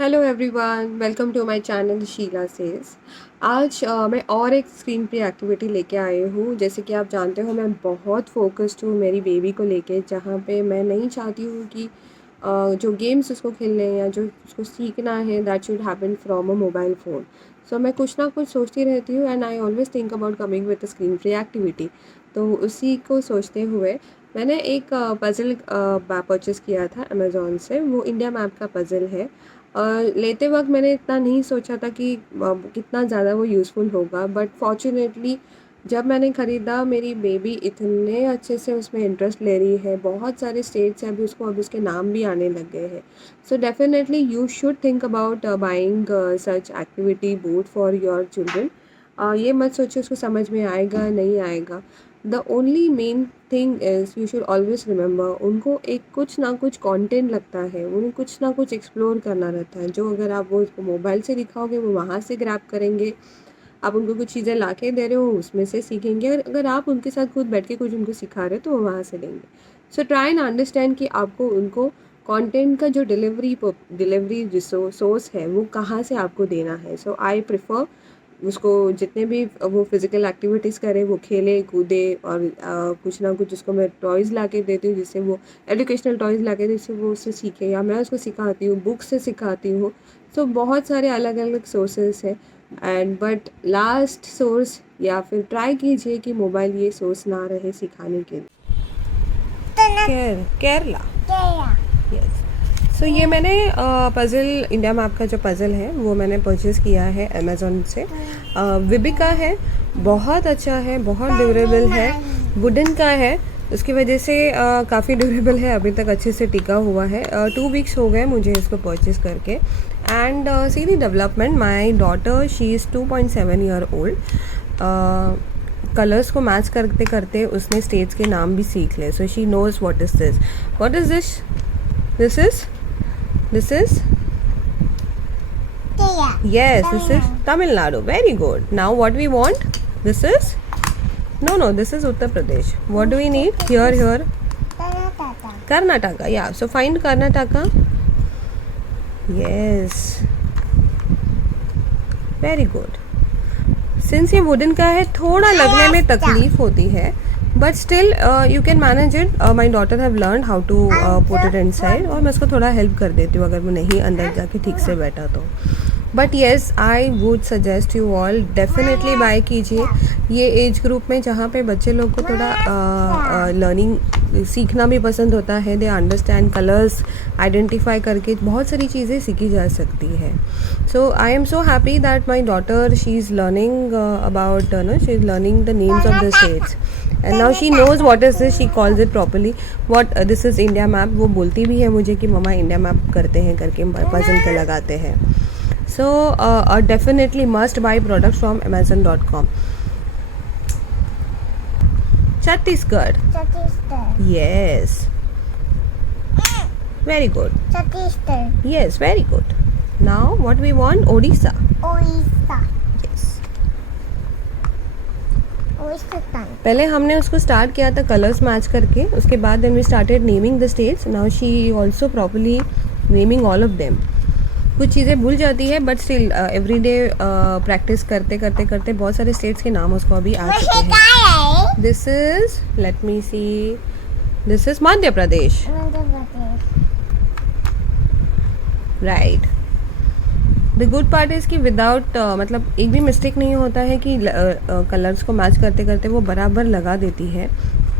Hello everyone, welcome to my channel Sheela says. आज मैं और एक स्क्रीन प्ले एक्टिविटी लेके आई हूँ। जैसे कि आप जानते हो, मैं बहुत फोकस्ड हूँ मेरी बेबी को लेके, जहाँ पे मैं नहीं चाहती हूँ कि जो गेम्स उसको खेलने हैं या जो उसको सीखना है that should happen from a mobile phone. So मैं कुछ ना कुछ सोचती रहती हूँ and I always think about coming with a screen play activity. तो उसी को सोचते हुए मैंने एक पज़ल परचेज़ किया था अमेज़ॉन से। वो इंडिया मैप का पज़ल है। लेते वक़्त मैंने इतना नहीं सोचा था कि कितना ज़्यादा वो यूज़फुल होगा, बट फ़ॉर्च्यूनेटली जब मैंने ख़रीदा, मेरी बेबी इतने अच्छे से उसमें इंटरेस्ट ले रही है। बहुत सारे स्टेट्स हैं, अभी उसको अब उसके नाम भी आने लग गए हैं। So definitely you should think about buying such activity board for your children. ये मत सोचिए उसको समझ में आएगा नहीं आएगा। The only main thing is you should always remember, उनको एक कुछ ना कुछ कंटेंट लगता है, उन्हें कुछ ना कुछ एक्सप्लोर करना रहता है, जो अगर आप वो उसको मोबाइल से दिखाओगे वो वहाँ से ग्रैब करेंगे। आप उनको कुछ चीज़ें ला के दे रहे हो उसमें से सीखेंगे, और अगर आप उनके साथ खुद बैठ के कुछ उनको सिखा रहे हो तो वो वहाँ से लेंगे। सो ट्राई एंड अंडरस्टैंड कि आपको उनको कंटेंट का जो डिलीवरी सोर्स है वो कहाँ से आपको देना है। सो आई प्रिफर उसको जितने भी वो फिज़िकल एक्टिविटीज़ करे, वो खेले कूदे, और कुछ ना कुछ उसको मैं टॉयज़ ला के देती हूँ जिससे वो एजुकेशनल टॉयज़ ला के जिससे वो उससे सीखे, या मैं उसको सिखाती हूँ, बुक से सिखाती हूँ। सो बहुत सारे अलग अलग सोर्सेस हैं, एंड बट लास्ट सोर्स, या फिर ट्राई कीजिए कि मोबाइल ये सोर्स ना रहे सिखाने के लिए। केरला। यस। सो ये मैंने पज़ल, इंडिया मैप का जो पज़ल है वो मैंने परचेज़ किया है अमेज़ॉन से। विबिका है, बहुत अच्छा है, बहुत ड्यूरेबल है, वुडन का है, उसकी वजह से काफ़ी ड्यूरेबल है, अभी तक अच्छे से टिका हुआ है। 2 वीक्स हो गए मुझे इसको परचेज़ करके। And see the development, my daughter she is 2.7 year old. Colours को मैच करते करते उसने स्टेट्स के नाम भी सीख ले। So she knows what is this, what is this, this is yes, this is Tamil Nadu. Very good. Now what we want, this is no, this is Uttar Pradesh. What do we need here? Karnataka. Yeah, so find Karnataka. Yes, very good. Since ये wooden का है, थोड़ा लगने में तकलीफ होती है, but still you can manage it. My daughter have learn how to put it inside, और मैं उसको थोड़ा हेल्प कर देती हूँ अगर वो नहीं अंदर जाके ठीक से बैठा तो। But yes, I would suggest you all definitely buy कीजिए ये एज ग्रुप में, जहाँ पे बच्चे लोग को थोड़ा लर्निंग सीखना भी पसंद होता है। दे अंडरस्टैंड कलर्स आइडेंटिफाई करके बहुत सारी चीज़ें सीखी जा सकती है। So I am so happy that my daughter, she is learning about she is learning the names of the states, and now she knows what is this, she calls it properly what this is India map. वो बोलती भी है मुझे कि मम्मा India map करते हैं करके puzzle पे लगाते हैं। So definitely must buy products from Amazon.com. Chhattisgarh. Yes. Very good. Yes, very good. Now what we want, Odisha. Yes. पहले हमने उसको स्टार्ट किया था कलर्स मैच करके, उसके बाद then we started naming the states. Now she also properly naming all of them. कुछ चीज़ें भूल जाती है, बट स्टिल एवरीडे प्रैक्टिस करते करते करते बहुत सारे स्टेट्स के नाम उसको अभी आ चुके हैं। This is, let me see, this is Madhya Pradesh. Right. The good part is कि विदाउट मतलब एक भी मिस्टेक नहीं होता है, कि कलर्स को मैच करते करते वो बराबर लगा देती है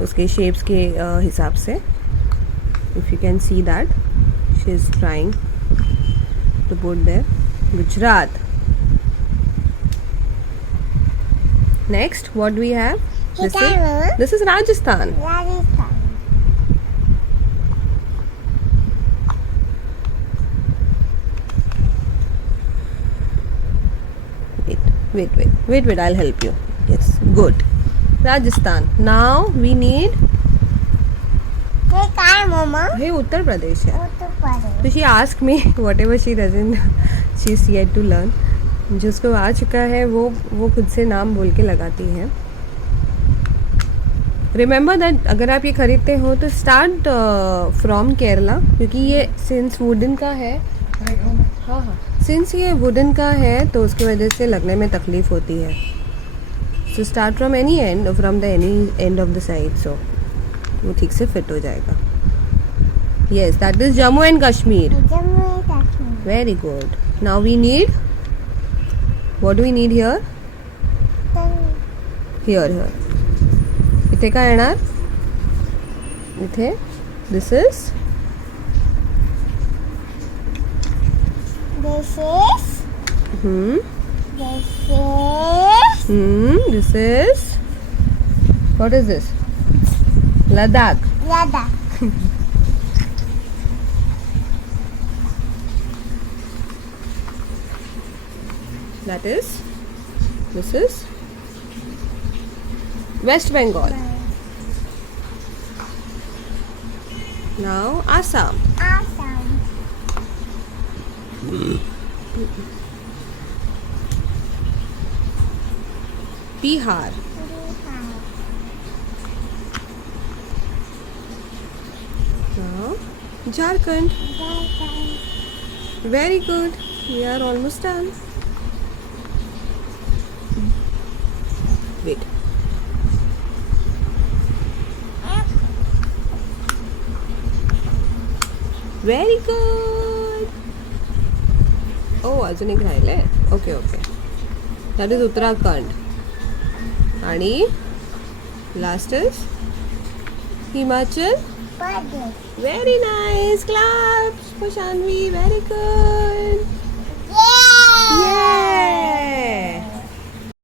उसके शेप्स के हिसाब से। If you can see that she is trying to put there. Gujarat. Next, what do we have? This is Rajasthan. Wait, I'll help you. Yes, good. Rajasthan. Now we need, hey, Uttar Pradesh है। So she asked me whatever she doesn't, she's yet to learn. जिसको आ चुका है वो खुद से नाम बोल के लगाती है। रिमेंबर दैट अगर आप ये खरीदते हो तो स्टार्ट फ्रॉम केरला, क्योंकि ये सिंस वुडन का है हाँ हाँ, सिंस ये वुडन का है तो उसकी वजह से लगने में तकलीफ होती है. So start from any end, from the any end of the side, so वो ठीक से फिट हो जाएगा. Yes, that is Jammu and Kashmir. Very good. Now we need, what do we need here? Here इथे काय येणार? इथे this is, this is, what is this? Ladakh. That is, this is West Bengal. Now Assam. Bihar. Now Jharkhand. Very good. We are almost done. Wait. Very good. Oh, अजून एक राहिलंय. Okay. That is Uttarakhand. आणि last is Himachal. Very nice. Claps for Shanvi. Very good. Yay!